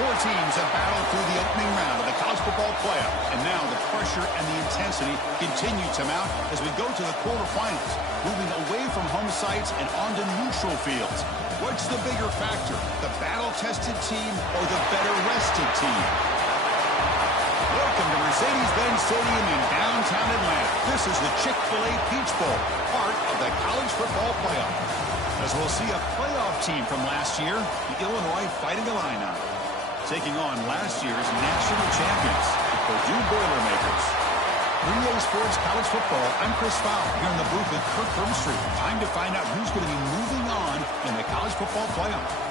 Four teams have battled through the opening round of the college football playoff, and now the pressure and the intensity continue to mount as we go to the quarterfinals, moving away from home sites and onto neutral fields. What's the bigger factor, the battle-tested team or the better-rested team? Welcome to Mercedes-Benz Stadium in downtown Atlanta. This is the Chick-fil-A Peach Bowl, part of the college football playoff. As we'll see a playoff team from last year, the Illinois Fighting Illini, taking on last year's national champions, the Purdue Boilermakers. 3A Sports College Football, I'm Chris Fowler here in the booth with Kirk Herbstreit. Time to find out who's going to be moving on in the college football playoff.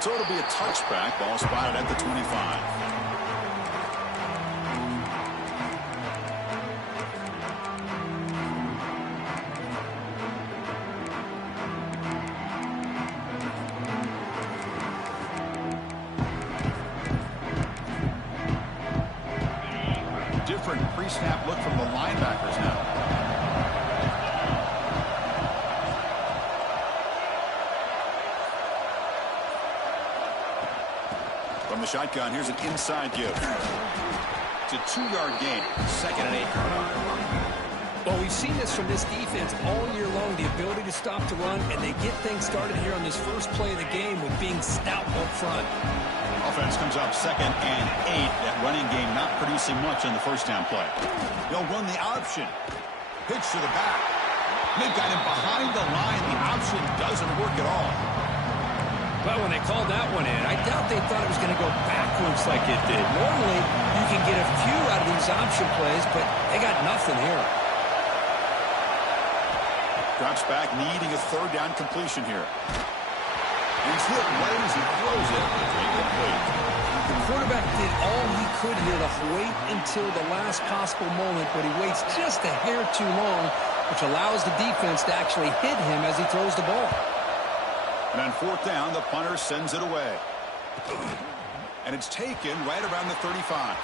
So it'll be a touchback, ball spotted at the 25. Different pre-snap look from the linebackers now. From the shotgun, here's an inside give. It's a 2-yard gain. 2nd and 8. Well, we've seen this from this defense all year long, the ability to stop the run, and they get things started here on this first play of the game with being stout up front. Offense comes up 2nd and 8. That running game not producing much on the first down play. They'll run the option. Pitch to the back. They've got him behind the line. The option doesn't work at all. Well, when they called that one in, I doubt they thought it was going to go backwards like it did. Normally, you can get a few out of these option plays, but they got nothing here. Drops back, needing a 3rd down completion here. He's hit right as he throws it. The quarterback did all he could here to wait until the last possible moment, but he waits just a hair too long, which allows the defense to actually hit him as he throws the ball. And on 4th down, the punter sends it away. And it's taken right around the 35.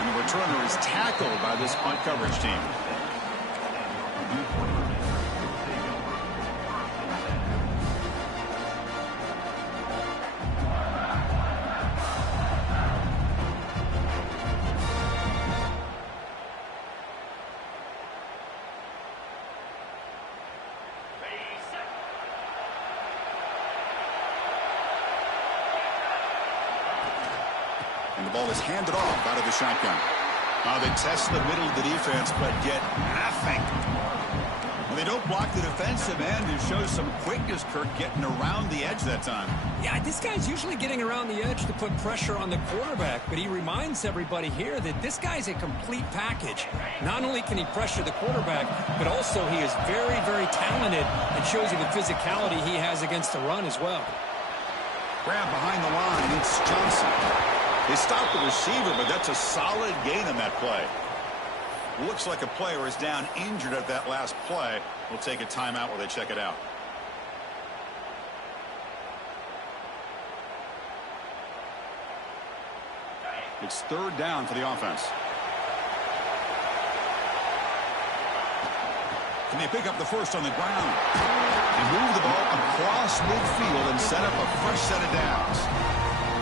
And the returner is tackled by this punt coverage team. And the ball is handed off out of the shotgun. They test the middle of the defense, but get nothing. Well, they don't block the defensive end, who shows some quickness, Kirk, getting around the edge that time. Yeah, this guy's usually getting around the edge to put pressure on the quarterback, but he reminds everybody here that this guy's a complete package. Not only can he pressure the quarterback, but also he is very, very talented and shows you the physicality he has against the run as well. Grab behind the line, it's Johnson. They stopped the receiver, but that's a solid gain on that play. Looks like a player is down injured at that last play. We'll take a timeout while they check it out. It's 3rd down for the offense. Can they pick up the first on the ground? They move the ball across midfield and set up a fresh set of downs.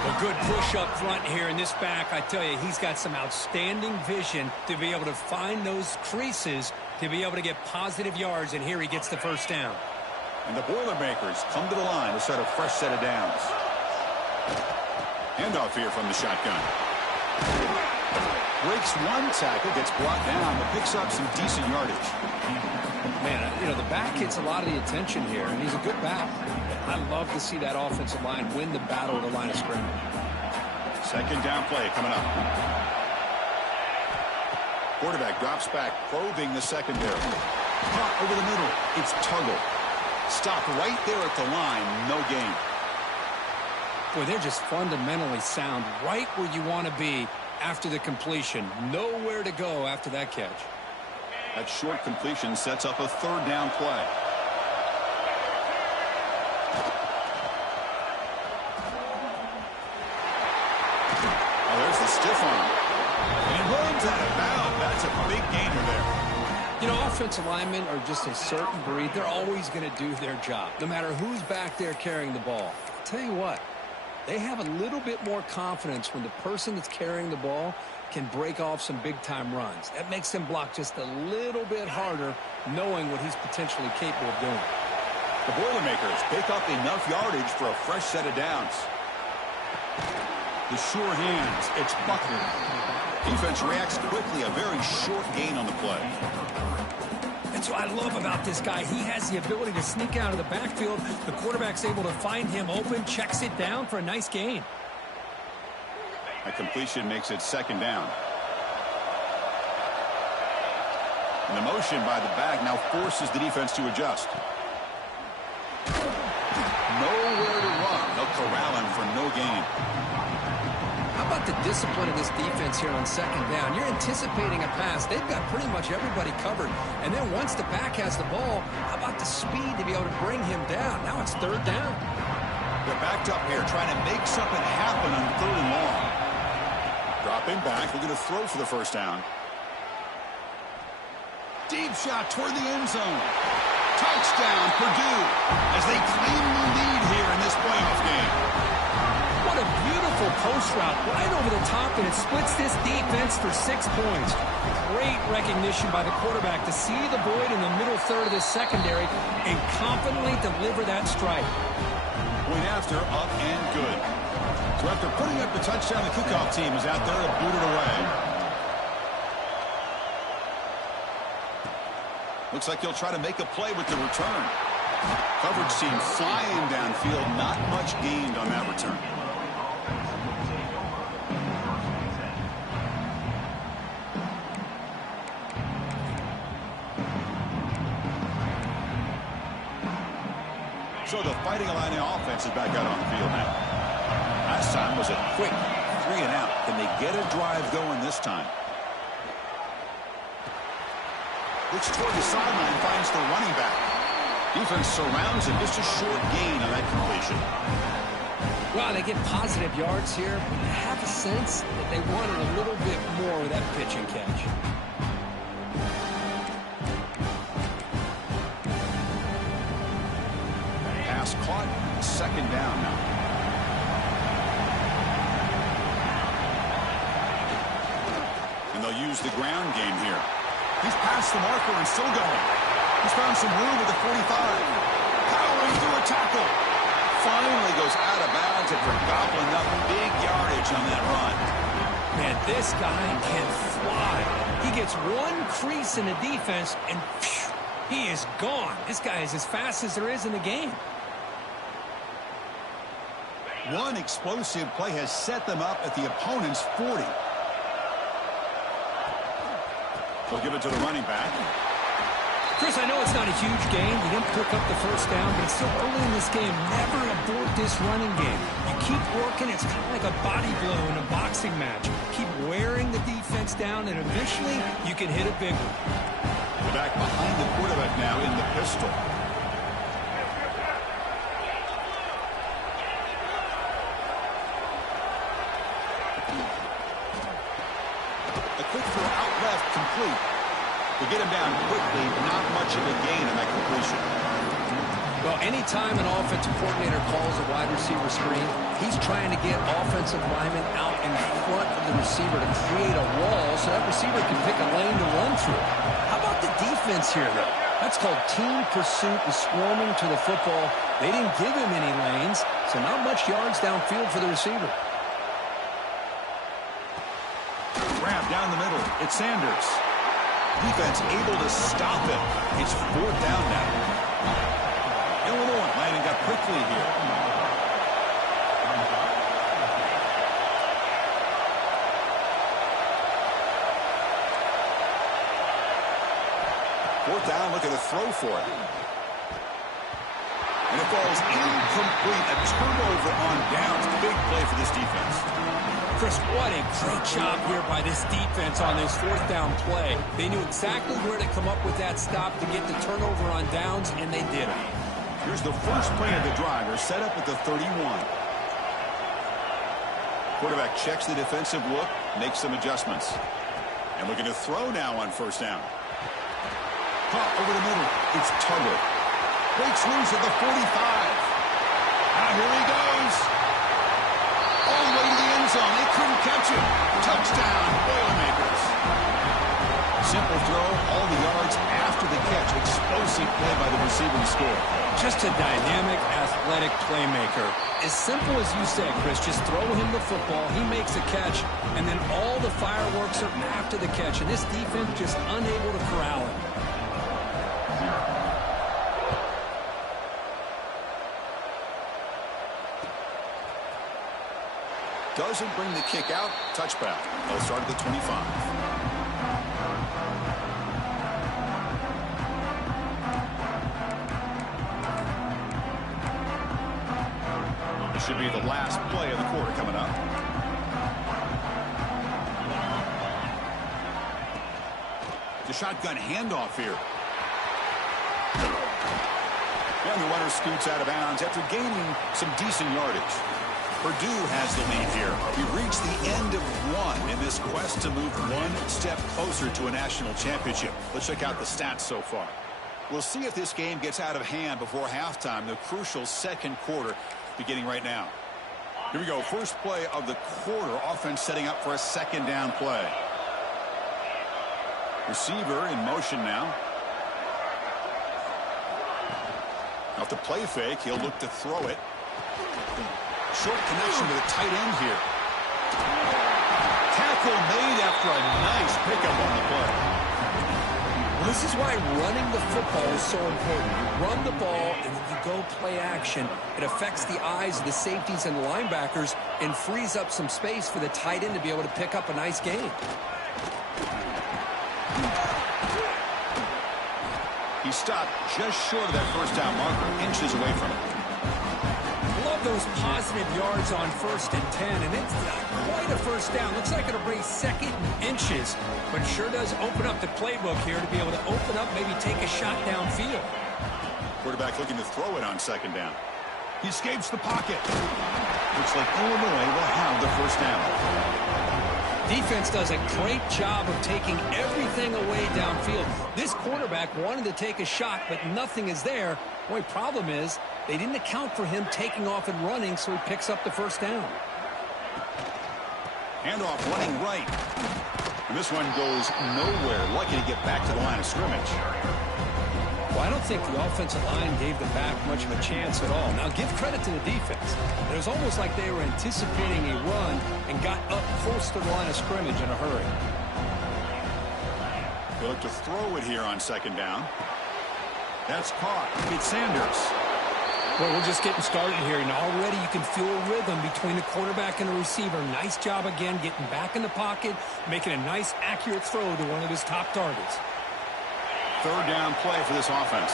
A good push up front here in this back. I tell you, he's got some outstanding vision to be able to find those creases to be able to get positive yards, and here he gets the first down. And the Boilermakers come to the line to set a fresh set of downs. Handoff here from the shotgun. Breaks one tackle, gets brought down, but picks up some decent yardage. Man, you know, the back gets a lot of the attention here, and he's a good back. I love to see that offensive line win the battle at the line of scrimmage. 2nd down play coming up. Quarterback drops back, probing the secondary. Caught over the middle. It's Tuggle. Stopped right there at the line. No gain. Boy, they're just fundamentally sound, right where you want to be after the completion. Nowhere to go after that catch. That short completion sets up a third down play. Oh, there's the stiff arm. And he runs out of bounds. That's a big gainer there. You know, offensive linemen are just a certain breed. They're always going to do their job, no matter who's back there carrying the ball. I'll tell you what, they have a little bit more confidence when the person that's carrying the ball can break off some big-time runs. That makes them block just a little bit harder, knowing what he's potentially capable of doing. The Boilermakers pick up enough yardage for a fresh set of downs. The sure hands, it's Buckner. Defense reacts quickly, a very short gain on the play. That's what I love about this guy. He has the ability to sneak out of the backfield. The quarterback's able to find him open, checks it down for a nice gain. A completion makes it second down. And the motion by the back now forces the defense to adjust. Nowhere to run. They'll corral him for no gain. How about the discipline of this defense here on second down? You're anticipating a pass. They've got pretty much everybody covered. And then once the back has the ball, how about the speed to be able to bring him down? Now it's third down. They're backed up here trying to make something happen on third and long. Dropping back, looking to throw for the first down. Deep shot toward the end zone. Touchdown, Purdue, as they claim the lead here in this playoff game. What a beautiful post route right over the top, and it splits this defense for 6 points. Great recognition by the quarterback to see the void in the middle third of this secondary and confidently deliver that strike. Point after, up and good. So after putting up the touchdown, the kickoff team is out there to boot it away. Looks like he'll try to make a play with the return. Coverage team flying downfield, not much gained on that return. So the Fighting Illini offense is back out on the field now. Last time was a quick 3 and out. Can they get a drive going this time? Looks toward the sideline, finds the running back. Defense surrounds him. Just a short gain on that completion. Well, they get positive yards here, but I have a sense that they wanted a little bit more with that pitch and catch. Pass caught. Second down now. And they'll use the ground game here. He's past the marker and still going. He's found some room at the 45. Powering through a tackle. Finally goes out of bounds after gobbling up big yardage on that run. Man, this guy can fly. He gets one crease in the defense, and phew, he is gone. This guy is as fast as there is in the game. One explosive play has set them up at the opponent's 40. They'll give it to the running back. Chris, I know it's not a huge game. You didn't pick up the first down, but it's still early in this game. Never abort this running game. You keep working. It's kind of like a body blow in a boxing match. Keep wearing the defense down, and eventually you can hit a big one. The back behind the quarterback now in the pistol. A quick throw out left, complete. To get him down quickly, not much of a gain on that completion. Well, anytime an offensive coordinator calls a wide receiver screen, he's trying to get offensive linemen out in front of the receiver to create a wall so that receiver can pick a lane to run through. How about the defense here, though? That's called team pursuit and swarming to the football. They didn't give him any lanes, so not much yards downfield for the receiver. Grab down the middle. It's Sanders. Defense able to stop him. It's fourth down now. Illinois lining up quickly here. Fourth down, looking to throw for it. And it falls incomplete. A turnover on downs. Big play for this defense. Chris, what a great job here by this defense on this fourth down play. They knew exactly where to come up with that stop to get the turnover on downs, and they did it. Here's the first play of the drive. They're set up at the 31. Quarterback checks the defensive look, makes some adjustments. And looking to throw now on first down. Caught over the middle. It's Tuggle. Breaks loose at the 45. Now here he goes. All the way to the end zone. They couldn't catch him. Touchdown, Boilermakers. Simple throw, all the yards after the catch. Explosive play by the receiver to score. Just a dynamic, athletic playmaker. As simple as you said, Chris, just throw him the football, he makes a catch, and then all the fireworks are after the catch. And this defense just unable to corral him. Doesn't bring the kick out. Touchback. They'll start at the 25. This should be the last play of the quarter coming up. The shotgun handoff here. And the runner scoots out of bounds after gaining some decent yardage. Purdue has the lead here. We've reached the end of one in this quest to move one step closer to a national championship. Let's check out the stats so far. We'll see if this game gets out of hand before halftime, the crucial second quarter beginning right now. Here we go. First play of the quarter. Offense setting up for a second down play. Receiver in motion now. Off the play fake, he'll look to throw it. Short connection to the tight end here. Tackle made after a nice pickup on the play. Well, this is why running the football is so important. You run the ball and then you go play action. It affects the eyes of the safeties and the linebackers and frees up some space for the tight end to be able to pick up a nice gain. He stopped just short of that first down marker, inches away from it. Love those positive yards on 1st and 10, and it's not quite a first down. Looks like it'll bring second and inches, but sure does open up the playbook here to be able to open up, maybe take a shot downfield. Quarterback looking to throw it on second down. He escapes the pocket. Looks like Illinois will have the first down. Defense does a great job of taking everything away downfield. This quarterback wanted to take a shot, but nothing is there. The only problem is they didn't account for him taking off and running, so he picks up the first down. Handoff running right. And this one goes nowhere. Lucky to get back to the line of scrimmage. Well, I don't think the offensive line gave the back much of a chance at all. Now, give credit to the defense. It was almost like they were anticipating a run and got up close to the line of scrimmage in a hurry. They look to throw it here on second down. That's caught. It's Sanders. Well, we're just getting started here, and already you can feel a rhythm between the quarterback and the receiver. Nice job again getting back in the pocket, making a nice, accurate throw to one of his top targets. Third down play for this offense.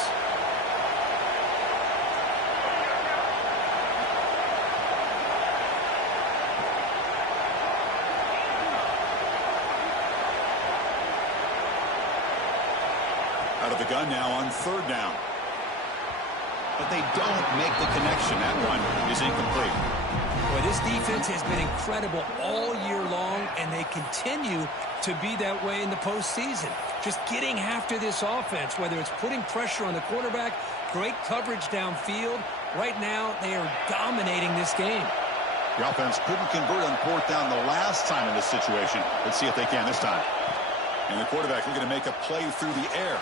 Out of the gun now on third down. But they don't make the connection. That one is incomplete. Boy, this defense has been incredible all year long, and they continue to be that way in the postseason. Just getting after this offense, whether it's putting pressure on the quarterback, great coverage downfield. Right now, they are dominating this game. The offense couldn't convert on fourth down the last time in this situation. Let's see if they can this time. And the quarterback looking to make a play through the air.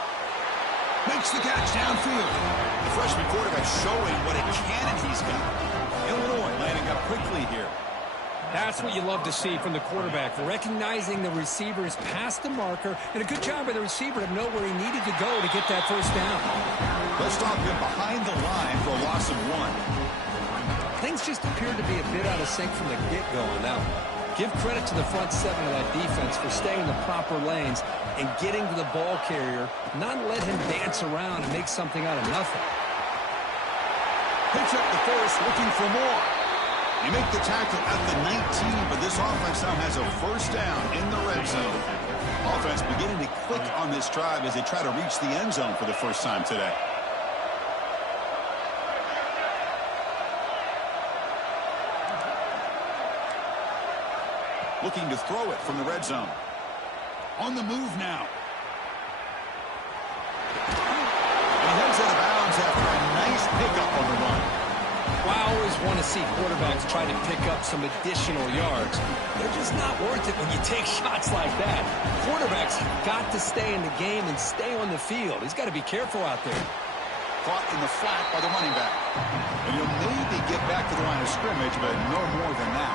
Makes the catch downfield. The freshman quarterback showing what a cannon he's got. Illinois landing up quickly here. That's what you love to see from the quarterback, recognizing the receiver is past the marker, and a good job by the receiver to know where he needed to go to get that first down. They'll stop him behind the line for a loss of one. Things just appeared to be a bit out of sync from the get-go on that one. Give credit to the front seven of that defense for staying in the proper lanes and getting to the ball carrier, not let him dance around and make something out of nothing. Picks up the first, looking for more. You make the tackle at the 19, but this offense now has a first down in the red zone. Offense beginning to click on this drive as they try to reach the end zone for the first time today. Looking to throw it from the red zone. On the move now. And he heads out of bounds after a nice pickup on the run. Well, I always want to see quarterbacks try to pick up some additional yards. They're just not worth it when you take shots like that. Quarterbacks have got to stay in the game and stay on the field. He's got to be careful out there. Caught in the flat by the running back. And he'll maybe get back to the line of scrimmage, but no more than that.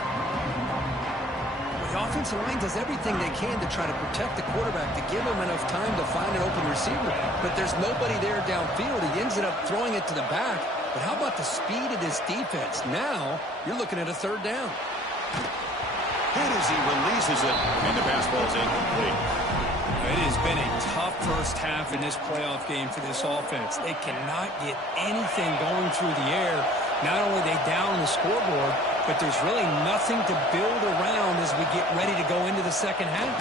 The offensive line does everything they can to try to protect the quarterback, to give him enough time to find an open receiver. But there's nobody there downfield. He ends up throwing it to the back. But how about the speed of this defense? Now you're looking at a third down. Hit as he releases it, and the pass ball is incomplete. It has been a tough first half in this playoff game for this offense. They cannot get anything going through the air. Not only are they down the scoreboard, but there's really nothing to build around as we get ready to go into the second half.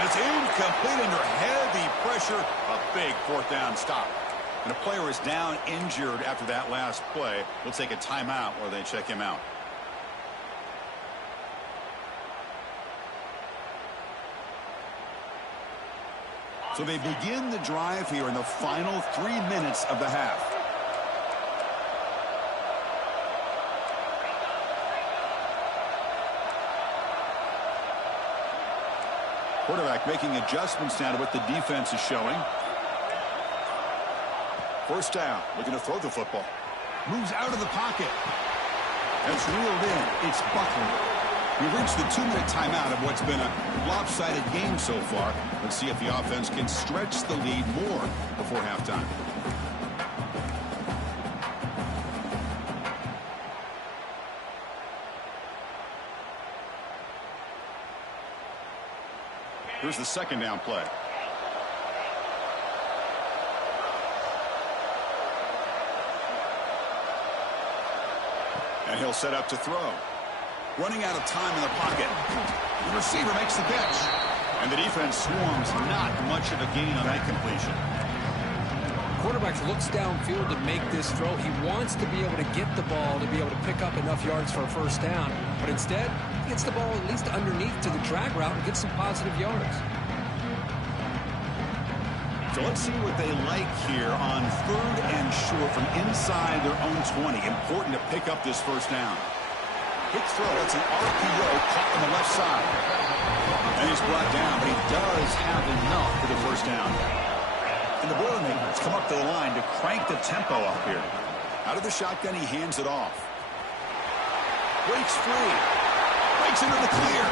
And it's incomplete under heavy pressure. A big fourth down stop. And a player is down injured after that last play. We'll take a timeout while they check him out. So they begin the drive here in the final 3 minutes of the half. Quarterback making adjustments now to what the defense is showing. First down, looking to throw the football. Moves out of the pocket. That's reeled in. It's Buckner. We've reached the 2-minute timeout of what's been a lopsided game so far. Let's see if the offense can stretch the lead more before halftime. Here's the second down play. And he'll set up to throw. Running out of time in the pocket. The receiver makes the catch. And the defense swarms. Not much of a gain on that completion. Quarterback looks downfield to make this throw. He wants to be able to get the ball to be able to pick up enough yards for a first down. But instead, he gets the ball at least underneath to the drag route and gets some positive yards. So let's see what they like here on 3rd and short from inside their own 20. Important to pick up this first down. Quick throw. That's an RPO caught on the left side. And he's brought down, but he does have enough for the first down. And the Boilermakers come up to the line to crank the tempo up here. Out of the shotgun, he hands it off. Breaks free. Breaks into the clear.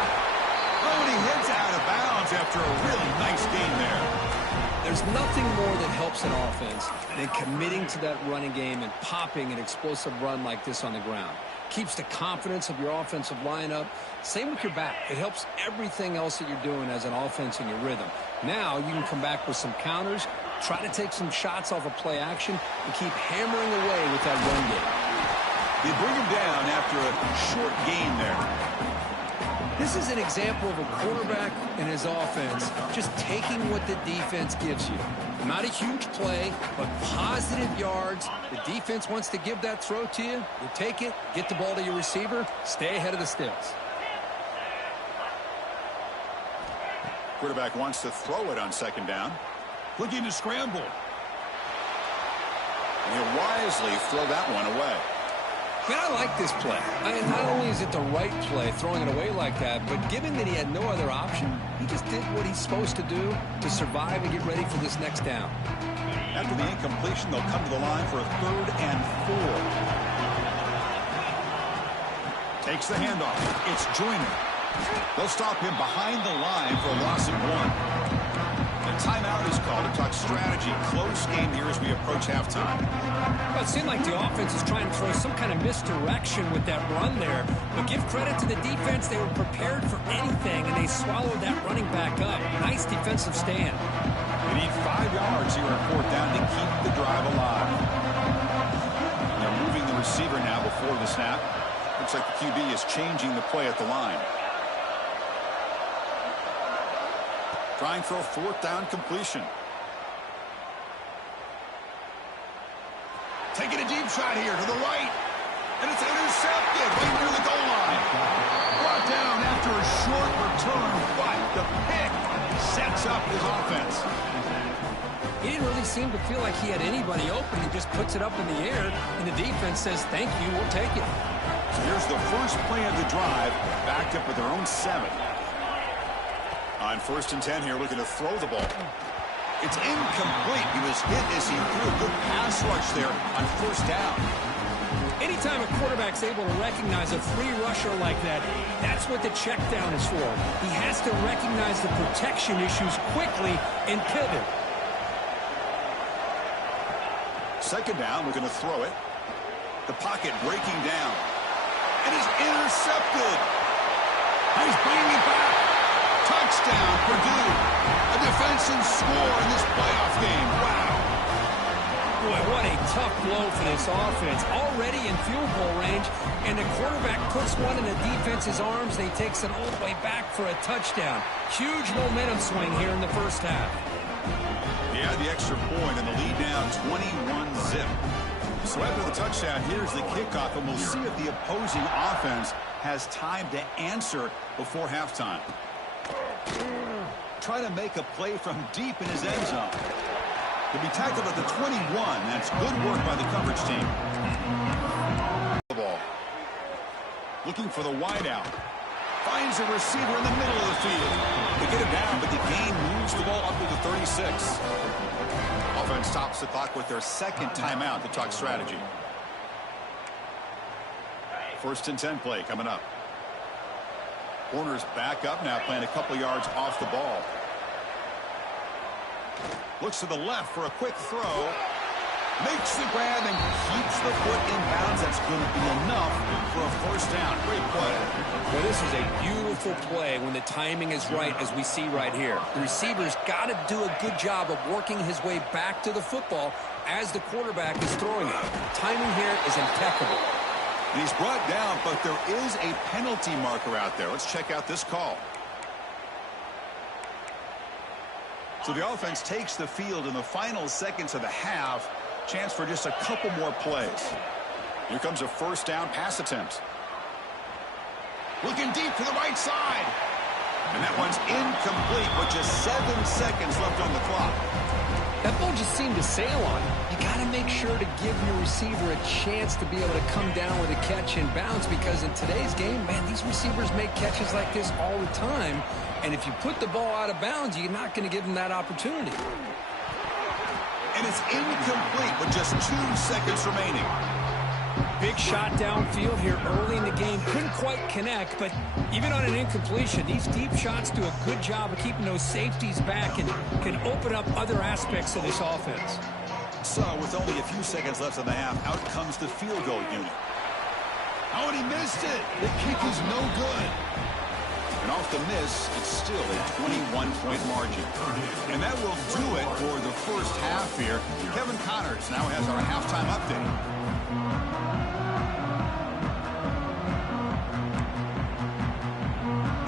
Oh, and he heads out of bounds after a really nice gain there. There's nothing more that helps an offense than committing to that running game and popping an explosive run like this on the ground. Keeps the confidence of your offensive lineup. Same with your back. It helps everything else that you're doing as an offense in your rhythm. Now you can come back with some counters, try to take some shots off of play action, and keep hammering away with that run game. They bring him down after a short gain there. This is an example of a quarterback and his offense just taking what the defense gives you. Not a huge play, but positive yards. The defense wants to give that throw to you. You take it, get the ball to your receiver, stay ahead of the sticks. Quarterback wants to throw it on second down. Looking to scramble. And he'll wisely throw that one away. Man, I like this play. Not only is it the right play, throwing it away like that, but given that he had no other option, he just did what he's supposed to do to survive and get ready for this next down. After the incompletion, they'll come to the line for a 3rd and 4. Takes the handoff. It's Joyner. They'll stop him behind the line for a loss of 1. The timeout is called to talk strategy. Close game here as we approach halftime. Well, it seemed like the offense is trying to throw some kind of misdirection with that run there. But give credit to the defense. They were prepared for anything, and they swallowed that running back up. Nice defensive stand. They need 5 yards here on 4th down to keep the drive alive. receiver now before the snap. Looks like the QB is changing the play at the line. Trying for a 4th down completion. Taking a deep shot here to the right. And it's intercepted right near the goal line. Brought down after a short return, but the pick sets up his offense. He didn't really seem to feel like he had anybody open. He just puts it up in the air, and the defense says, thank you, we'll take it. So here's the first play of the drive, backed up with their own 7. On 1st and 10 here, looking to throw the ball. It's incomplete. He was hit as he threw a good pass rush there on 1st down. Anytime a quarterback's able to recognize a free rusher like that, that's what the check down is for. He has to recognize the protection issues quickly and pivot. 2nd down, we're going to throw it. The pocket breaking down. And it's intercepted. He's bringing it back. Touchdown, Purdue. A defensive score in this playoff game. Wow. Boy, what a tough blow for this offense. Already in field goal range, and the quarterback puts one in the defense's arms. They takes it all the way back for a touchdown. Huge momentum swing here in the 1st half. Yeah, the extra point and the lead down 21-zip. So after the touchdown, here's the kickoff, and we'll see if the opposing offense has time to answer before halftime. Trying to make a play from deep in his end zone. To be tackled at the 21. That's good work by the coverage team. The ball. Looking for the wideout. Finds a receiver in the middle of the field. They get it down, but the game moves the ball up to the 36. Offense stops the clock with their 2nd timeout to talk strategy. 1st and 10 play coming up. Corners back up now, playing a couple yards off the ball. Looks to the left for a quick throw. Makes the grab and keeps the foot in bounds. That's going to be enough for a 1st down. Great play. Well, this is a beautiful play when the timing is right, as we see right here. The receiver's got to do a good job of working his way back to the football as the quarterback is throwing it. Timing here is impeccable. And he's brought down, but there is a penalty marker out there. Let's check out this call. So the offense takes the field in the final seconds of the half. Chance for just a couple more plays. Here comes a 1st down pass attempt. Looking deep to the right side. And that one's incomplete with just 7 seconds left on the clock. That ball just seemed to sail on him. You got to make sure to give your receiver a chance to be able to come down with a catch and bounce, because in today's game, man, these receivers make catches like this all the time. And if you put the ball out of bounds, you're not going to give them that opportunity. And it's incomplete with just 2 seconds remaining. Big shot downfield here early in the game. Couldn't quite connect, but even on an incompletion, these deep shots do a good job of keeping those safeties back and can open up other aspects of this offense. So with only a few seconds left in the half, out comes the field goal unit. Oh, and he missed it. The kick is no good. And off the miss, it's still a 21-point margin. And that will do it for the 1st half here. Kevin Connors now has our halftime update.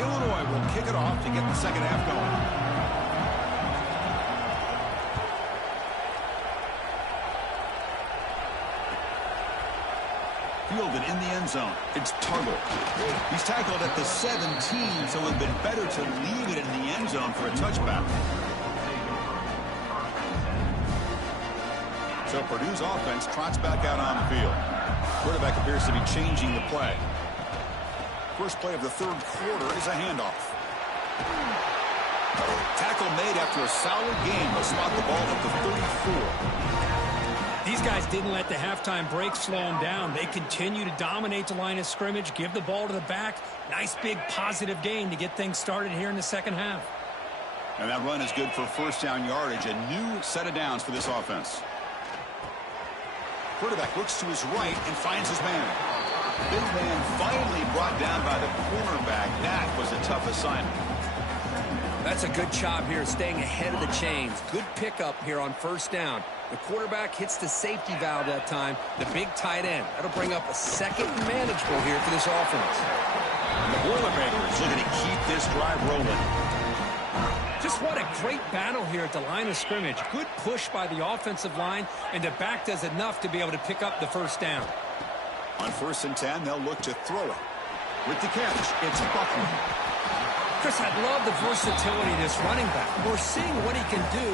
Illinois will kick it off to get the 2nd half going. Fielded in the end zone. It's Tuggle. He's tackled at the 17, so it would have been better to leave it in the end zone for a touchback. So Purdue's offense trots back out on the field. Quarterback appears to be changing the play. First play of the 3rd quarter is a handoff. Tackle made after a solid game. They'll spot the ball at the 34. These guys didn't let the halftime break slow them down. They continue to dominate the line of scrimmage, give the ball to the back. Nice big positive gain to get things started here in the 2nd half. And that run is good for 1st down yardage. A new set of downs for this offense. Quarterback looks to his right and finds his man. Big man finally brought down by the cornerback. That was a tough assignment. That's a good job here staying ahead of the chains. Good pickup here on first down. The quarterback hits the safety valve that time, the big tight end. That'll bring up a second and manageable here for this offense. And the Boilermakers looking to keep this drive rolling. Just what a great battle here at the line of scrimmage. Good push by the offensive line, and the back does enough to be able to pick up the first down. On 1st and 10, they'll look to throw it. With the catch, it's Buckner. Chris, I love the versatility of this running back. We're seeing what he can do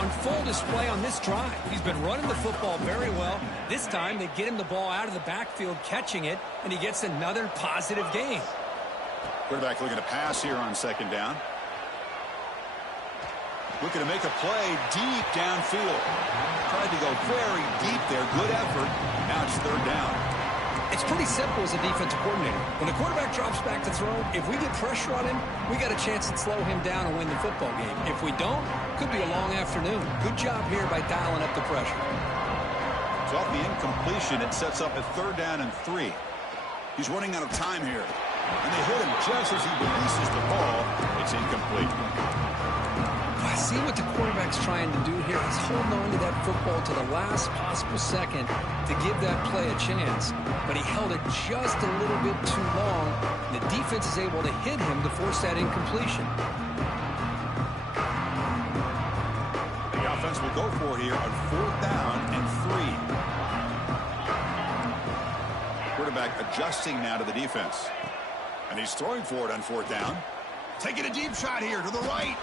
on full display on this drive. He's been running the football very well. This time, they get him the ball out of the backfield, catching it, and he gets another positive gain. Quarterback looking to pass here on 2nd down. Looking to make a play deep downfield. Tried to go very deep there. Good effort. Now it's 3rd down. It's pretty simple as a defensive coordinator. When the quarterback drops back to throw, if we get pressure on him, we got a chance to slow him down and win the football game. If we don't, could be a long afternoon. Good job here by dialing up the pressure. So off the incompletion, it sets up a 3rd down and 3. He's running out of time here. And they hit him just as he releases the ball. It's incomplete. I see what the quarterback's trying to do here. He's holding on to that football to the last possible second to give that play a chance. But he held it just a little bit too long. The defense is able to hit him to force that incompletion. The offense will go for it here on 4th down and 3. Quarterback adjusting now to the defense. And he's throwing for it on 4th down. Taking a deep shot here to the right.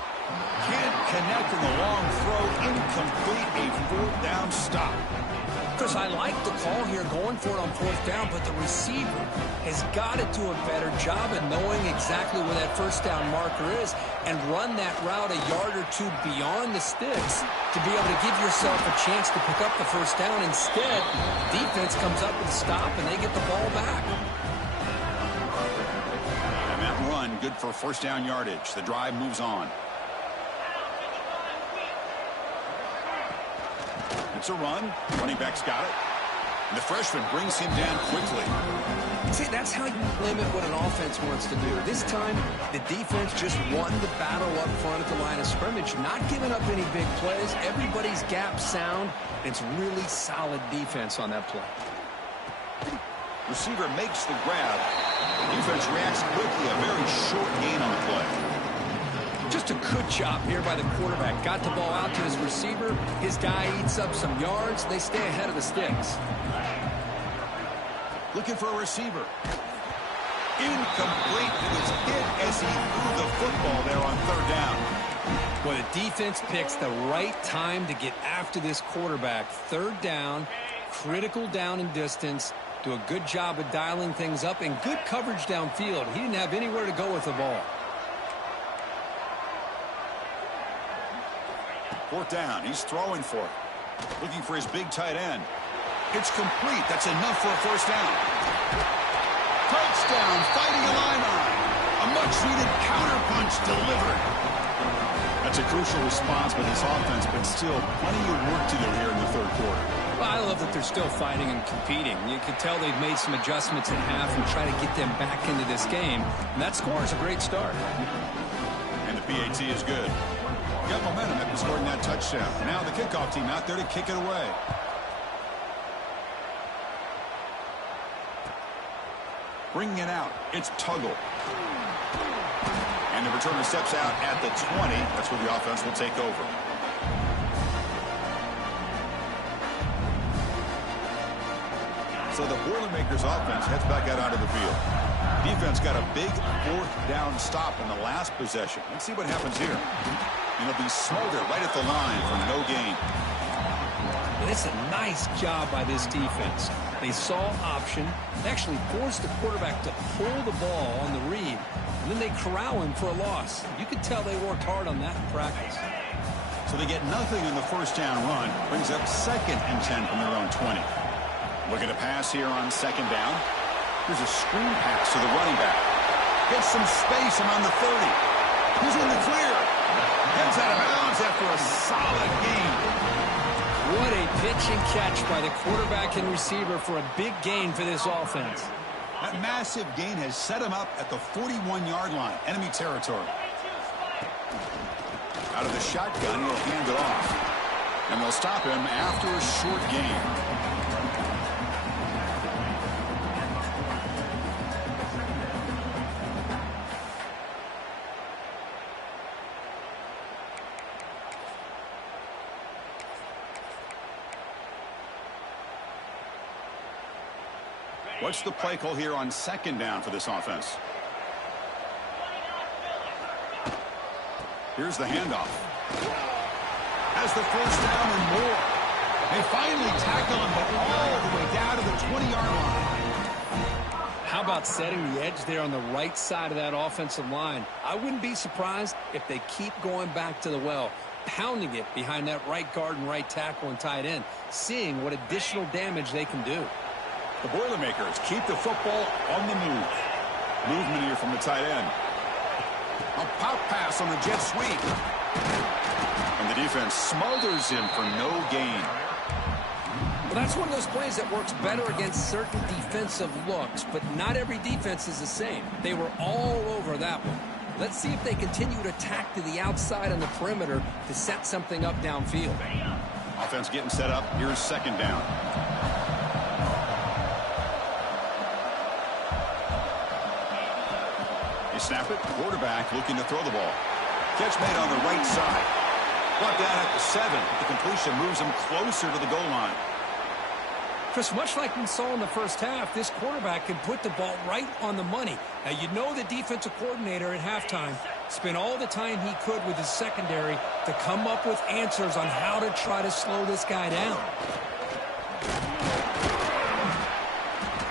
Can't connect in the long throw. Incomplete. A 4th down stop. Chris, I like the call here going for it on 4th down, but the receiver has got to do a better job of knowing exactly where that 1st down marker is and run that route a yard or two beyond the sticks to be able to give yourself a chance to pick up the 1st down. Instead, defense comes up with a stop and they get the ball back. And that run, good for 1st down yardage. The drive moves on. It's a run. Running back's got it. And the freshman brings him down quickly. See, that's how you limit what an offense wants to do. This time, the defense just won the battle up front at the line of scrimmage, not giving up any big plays. Everybody's gap sound. It's really solid defense on that play. Receiver makes the grab. Defense reacts quickly. A very short gain on the play. Just a good job here by the quarterback. Got the ball out to his receiver. His guy eats up some yards. They stay ahead of the sticks. Looking for a receiver. Incomplete. It was hit as he threw the football there on 3rd down. Well, the defense picks the right time to get after this quarterback. 3rd down, critical down and distance. Do a good job of dialing things up and good coverage downfield. He didn't have anywhere to go with the ball. 4th down. He's throwing for it. Looking for his big tight end. It's complete. That's enough for a 1st down. Touchdown, fighting Illini. A much-needed counterpunch delivered. That's a crucial response by this offense, but still plenty of work to do here in the 3rd quarter. Well, I love that they're still fighting and competing. You can tell they've made some adjustments at half and try to get them back into this game. And that score is a great start. And the PAT is good. Got momentum after scoring that touchdown. Now the kickoff team out there to kick it away. Bringing it out, it's Tuggle. And the returner steps out at the 20. That's where the offense will take over. So the Boilermakers offense heads back out onto the field. Defense got a big 4th down stop in the last possession. Let's see what happens here. And it'll be Smolder right at the line for no gain. And it's a nice job by this defense. They saw option. They actually forced the quarterback to pull the ball on the read. And then they corral him for a loss. You could tell they worked hard on that in practice. So they get nothing in the 1st down run. Brings up 2nd and 10 from their own 20. Looking to pass here on 2nd down. Here's a screen pass to the running back. Gets some space around the 30. He's in the clear. Gets out of bounds after a solid gain. What a pitch and catch by the quarterback and receiver for a big gain for this offense. That massive gain has set him up at the 41-yard line, enemy territory. Out of the shotgun, he'll hand it off. And they'll stop him after a short gain. What's the play call here on second down for this offense? Here's the handoff. Has the first down and more. They finally tackle him, but all the way down to the 20-yard line. How about setting the edge there on the right side of that offensive line? I wouldn't be surprised if they keep going back to the well, pounding it behind that right guard and right tackle and tight end, seeing what additional damage they can do. The Boilermakers keep the football on the move. Movement here from the tight end. A pop pass on the jet sweep. And the defense smothers him for no gain. Well, that's one of those plays that works better against certain defensive looks, but not every defense is the same. They were all over that one. Let's see if they continue to tack to the outside on the perimeter to set something up downfield. Offense getting set up. Here's second down. Snap it. Quarterback looking to throw the ball. Catch made on the right side. Brought down at the 7. The completion moves him closer to the goal line. Chris, much like we saw in the first half, this quarterback can put the ball right on the money. Now, you know the defensive coordinator at halftime spent all the time he could with his secondary to come up with answers on how to try to slow this guy down.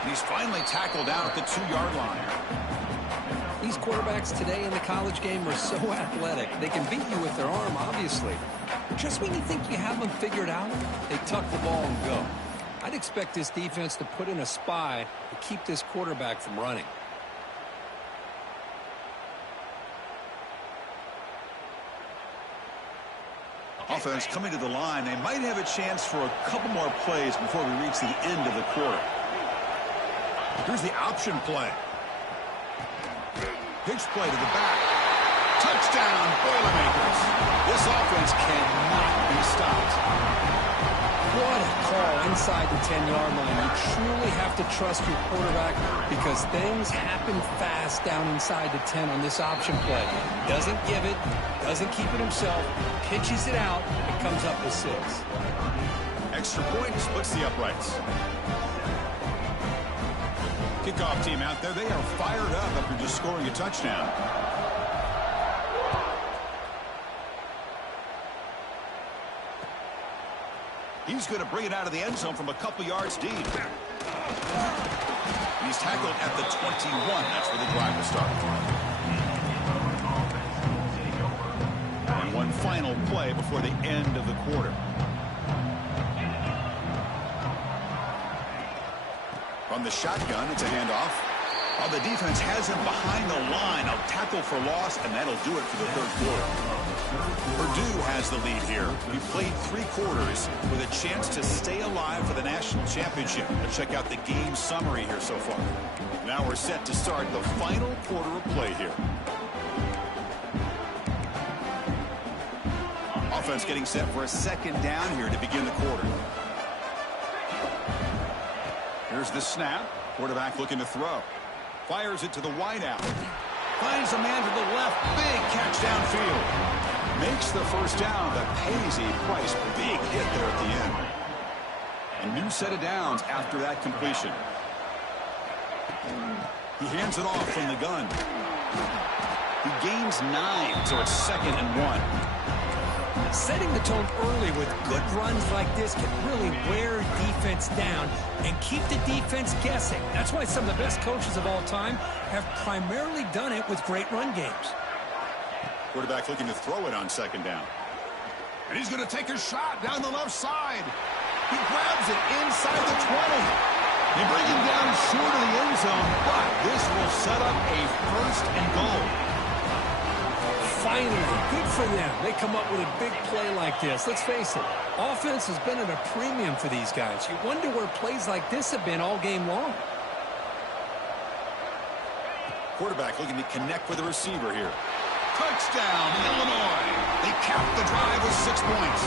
He's finally tackled out at the 2-yard line. These quarterbacks today in the college game are so athletic. They can beat you with their arm, obviously. But just when you think you have them figured out, they tuck the ball and go. I'd expect this defense to put in a spy to keep this quarterback from running. Offense coming to the line. They might have a chance for a couple more plays before we reach the end of the quarter. Here's the option play. Pitch play to the back. Touchdown, Boilermakers. This offense cannot be stopped. What a call inside the 10-yard line. You truly have to trust your quarterback because things happen fast down inside the 10 on this option play. Doesn't give it, doesn't keep it himself, pitches it out, and comes up with 6. Extra point splits the uprights. Kickoff team out there, they are fired up after just scoring a touchdown. He's going to bring it out of the end zone from a couple yards deep. He's tackled at the 21. That's where the drive will start. And one final play before the end of the quarter. From the shotgun, it's a handoff. Oh, the defense has him behind the line. A tackle for loss, and that'll do it for the third quarter. Purdue has the lead here. We played 3 quarters with a chance to stay alive for the national championship. Let's check out the game summary here so far. Now we're set to start the final quarter of play here. Offense getting set for a second down here to begin the quarter. Here's the snap. Quarterback looking to throw. Fires it to the wideout. Finds a man to the left. Big catch downfield. Makes the first down, but pays a price. Big hit there at the end. A new set of downs after that completion. He hands it off from the gun. He gains 9, so it's 2nd and 1. Setting the tone early with good runs like this can really wear defense down and keep the defense guessing. That's why some of the best coaches of all time have primarily done it with great run games. Quarterback looking to throw it on second down. And he's going to take a shot down the left side. He grabs it inside the 20. They bring him down short of the end zone, but this will set up a 1st and goal. Finally, good for them. They come up with a big play like this. Let's face it, offense has been at a premium for these guys. You wonder where plays like this have been all game long. Quarterback looking to connect with the receiver here. Touchdown, Illinois. They cap the drive with 6 points.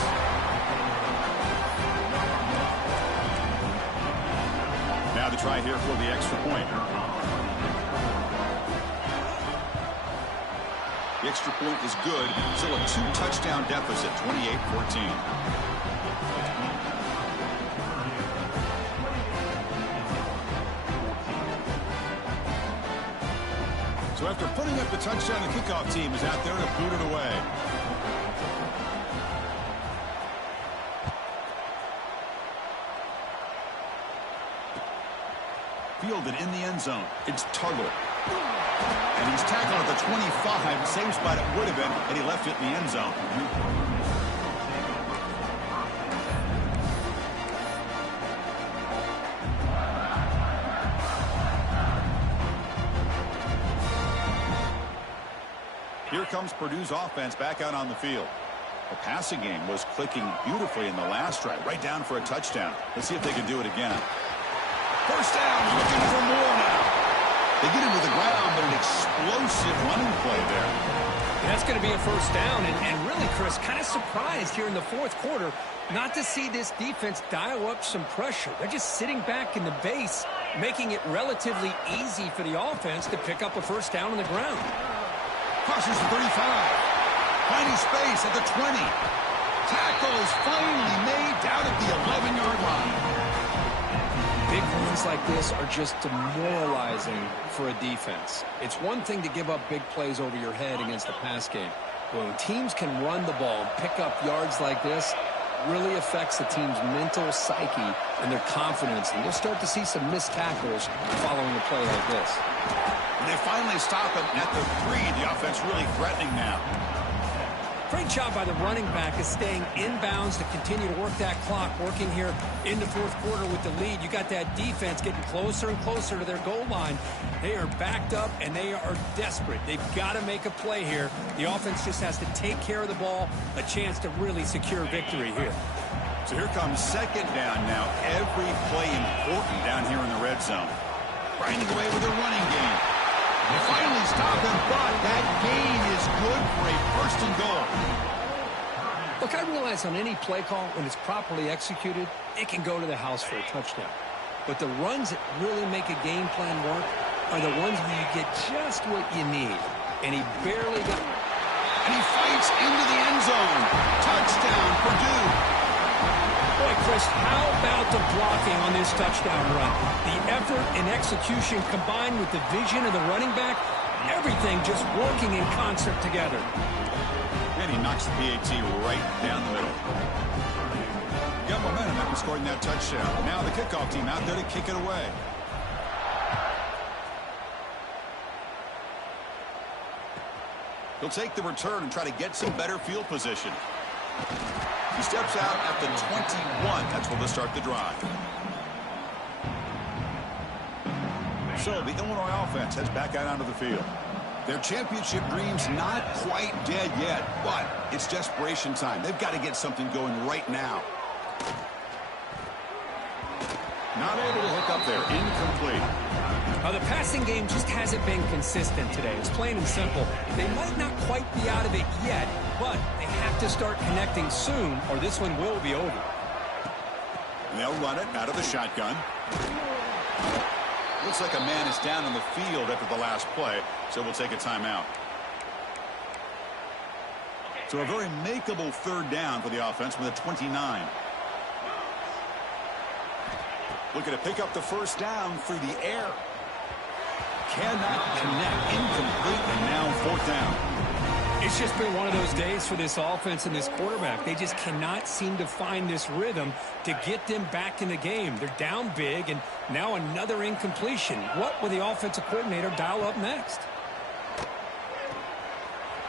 Now the try here for the extra point. The extra point is good. Still a 2-touchdown deficit, 28-14. So after putting up the touchdown, the kickoff team is out there to boot it away. Fielded in the end zone. It's Tuggle. And he's tackled at the 25, same spot it would have been, and he left it in the end zone. Here comes Purdue's offense back out on the field. The passing game was clicking beautifully in the last drive, right down for a touchdown. Let's see if they can do it again. First down, looking for more now. They get into the ground, but an explosive running play there. And that's going to be a first down, and really, Chris, kind of surprised here in the fourth quarter not to see this defense dial up some pressure. They're just sitting back in the base, making it relatively easy for the offense to pick up a first down on the ground. Crosses the 35. Finding space at the 20. Tackle is finally made down at the 11-yard line. Big runs like this are just demoralizing for a defense. It's one thing to give up big plays over your head against the pass game. But when teams can run the ball and pick up yards like this, it really affects the team's mental psyche and their confidence. And you'll start to see some missed tackles following a play like this. And they finally stop him at the 3. The offense really threatening now. Great job by the running back is staying inbounds to continue to work that clock, working here in the fourth quarter with the lead. You got that defense getting closer and closer to their goal line. They are backed up, and they are desperate. They've got to make a play here. The offense just has to take care of the ball, a chance to really secure victory here. So here comes second down now. Every play important down here in the red zone. Grinding away with a running game. They finally stop him, but that gain is good for a first and goal. Look, I realize on any play call, when it's properly executed, it can go to the house for a touchdown. But the runs that really make a game plan work are the ones where you get just what you need. And he barely got... And he fights into the end zone. Touchdown, Purdue. Boy, Chris, how about the blocking on this touchdown run? The effort and execution combined with the vision of the running back, everything just working in concert together. And he knocks the PAT right down the middle. Got momentum after scoring that touchdown. Now the kickoff team out there to kick it away. He'll take the return and try to get some better field position. He steps out at the 21. That's where they'll start the drive. So the Illinois offense heads back out onto the field. Their championship dreams not quite dead yet, but it's desperation time. They've got to get something going right now. Not able to hook up there. Incomplete. The passing game just hasn't been consistent today. It's plain and simple. They might not quite be out of it yet, but they have to start connecting soon, or this one will be over. And they'll run it out of the shotgun. Looks like a man is down on the field after the last play, so we'll take a timeout. So a very makeable third down for the offense with a 29. Looking to pick up the first down through the air. Cannot connect. Incomplete, and now fourth down. It's just been one of those days for this offense and this quarterback. They just cannot seem to find this rhythm to get them back in the game. They're down big, and now another incompletion. What will the offensive coordinator dial up next?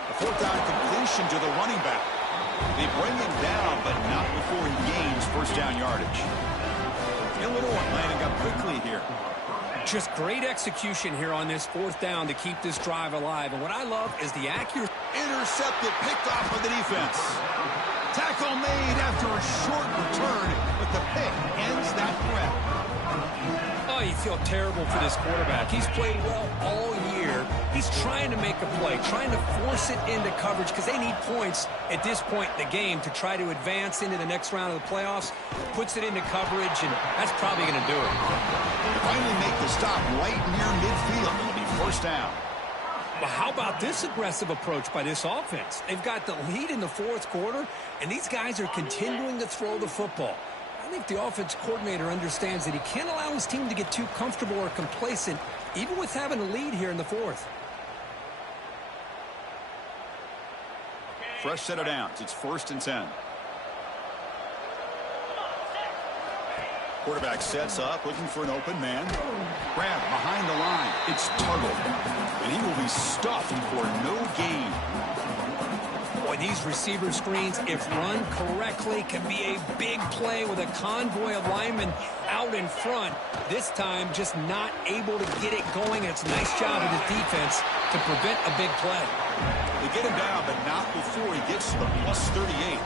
A fourth down completion to the running back. They bring him down, but not before he gains first down yardage. Illinois lining up quickly here. Just great execution here on this fourth down to keep this drive alive. And what I love is the accuracy. Intercepted, picked off by the defense. Tackle made after a short return, but the pick ends that threat. Oh, you feel terrible for this quarterback. He's played well all year. He's trying to make a play, trying to force it into coverage because they need points at this point in the game to try to advance into the next round of the playoffs. Puts it into coverage, and that's probably going to do it. They finally make the stop right near midfield. It'll be first down. Well, how about this aggressive approach by this offense? They've got the lead in the fourth quarter, and these guys are continuing to throw the football. I think the offense coordinator understands that he can't allow his team to get too comfortable or complacent, even with having a lead here in the fourth. Fresh set of downs. It's 1st and 10. Quarterback sets up, looking for an open man. Grab behind the line. It's Tuggle. And he will be stuffed for no gain. Boy, these receiver screens, if run correctly, can be a big play with a convoy of linemen out in front. This time, just not able to get it going. And it's a nice job of the defense to prevent a big play. They get him down, but not before he gets to the plus 38.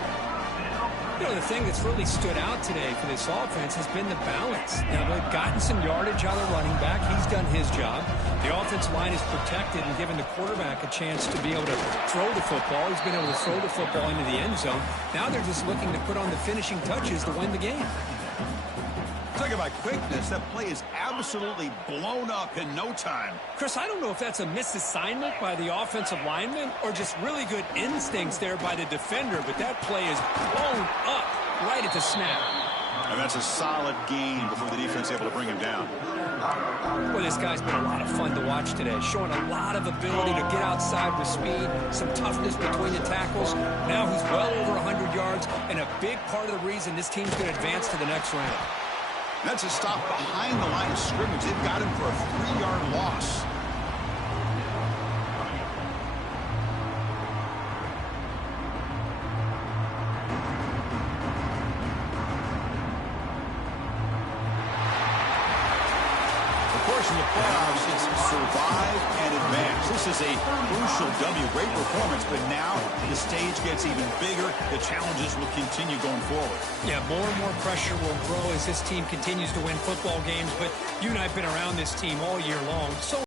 You know, the thing that's really stood out today for this offense has been the balance. Now, they've gotten some yardage out of the running back. He's done his job. The offensive line is protected and given the quarterback a chance to be able to throw the football. He's been able to throw the football into the end zone. Now they're just looking to put on the finishing touches to win the game. Talking about quickness, that play is absolutely blown up in no time. Chris, I don't know if that's a misassignment by the offensive lineman or just really good instincts there by the defender, but that play is blown up right at the snap. And that's a solid gain before the defense is able to bring him down. Well, this guy's been a lot of fun to watch today, showing a lot of ability to get outside with speed, some toughness between the tackles. Now he's well over 100 yards, and a big part of the reason this team's going to advance to the next round. That's a stop behind the line of scrimmage. They've got him for a 3-yard loss. Of course, in the playoffs, it's survive and advance. This is a crucial W. Great performance, but now the stage gets even bigger. The challenges will continue going forward. Yeah, more and more pressure will grow as this team continues to win football games, but you and I have been around this team all year long. So